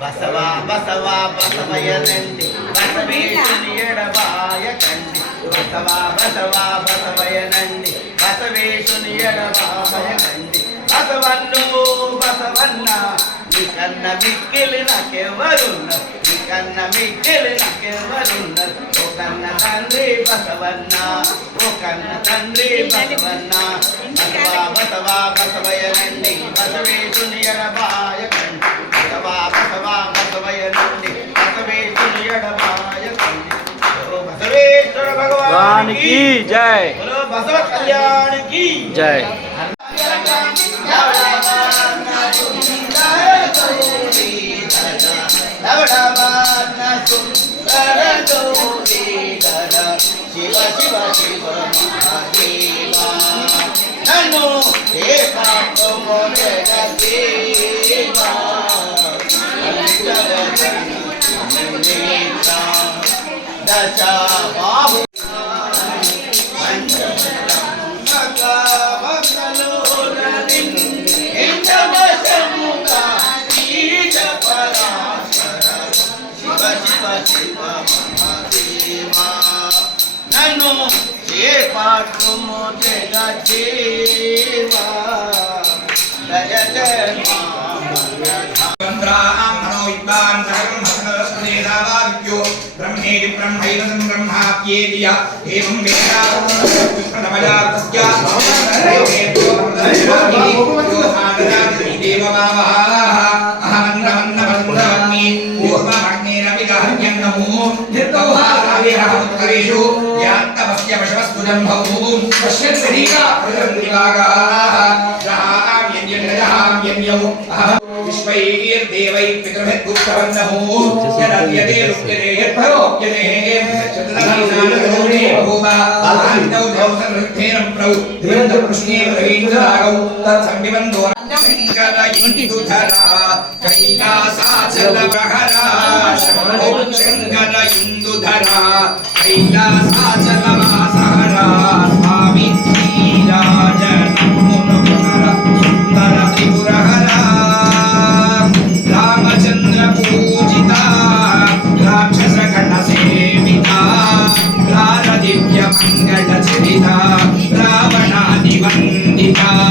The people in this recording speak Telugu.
బసవా బసవా బసవయనండి బసవేశుని ఎడబాయకండి బసవా బసవా బసవయనండి బసవేశుని ఎడబాయకండి బసవన్ను బసవన్న నీకన్న మిక్కిలి నాకెవరున్నారు నీకన్న మిక్కిలి నాకెవరున్నారు ఓ కన్న తండ్రి బసవన్న ఓ కన్న తండ్రి బసవన్న బసవా బసవా బసవయనండి బసవేశుని ఎడబాయకండి బసవా బసవా బసవయనండి బసవేశుని ఎడబాయకండి బసవేశ్వర భగవానికి జై బోలో బసవ కళ్యాణికి జై శివ శివ శివ మహాదేవా నన్ను ఏ పాపము జగదేవా దశ బాబు శివ మహాదేవా నన్ను ఏ పాఠము జగదేవా ब्रह्मेति ब्रह्मैनं ब्रह्माप्येति एवं वेदा प्रथमयार्तस्य देवेभ्यो प्रदर्शयामि देवभावः अहमन्नमन्नमन्नमन्नि पूर्वमग्नेरपि गाह्यं नमो निर्गौहाराविरहमुत्तरेषु यात्तमस्य वशवस्तुजं भवतु पश्यन्तीका प्रजन्तिवागाः जहाम्यन्यौ विश्वैर्देवैः पितृभिर्गुप्तवन्नमो यदद्यते रुप्यते यद्भरोप्यते चतुर्दशानन्दोरे बभूव आदितौ देवसर्वृद्धेन प्रभु त्रिवन्दकृष्णे रवीन्द्ररागौ तत्संविबन्धो शङ्करयुन्दुधरा कैलासाचलप्रहरा शङ्करयुन्दुधरा कैलासाचलवासहरा स्वामी श्रीराजनमुनुधरा सुन्दर त्रिपुरहरा रामचन्द्र पूजिता राक्षस गण सेविता दिव्य मंगल चरिता रावणादि वंदिता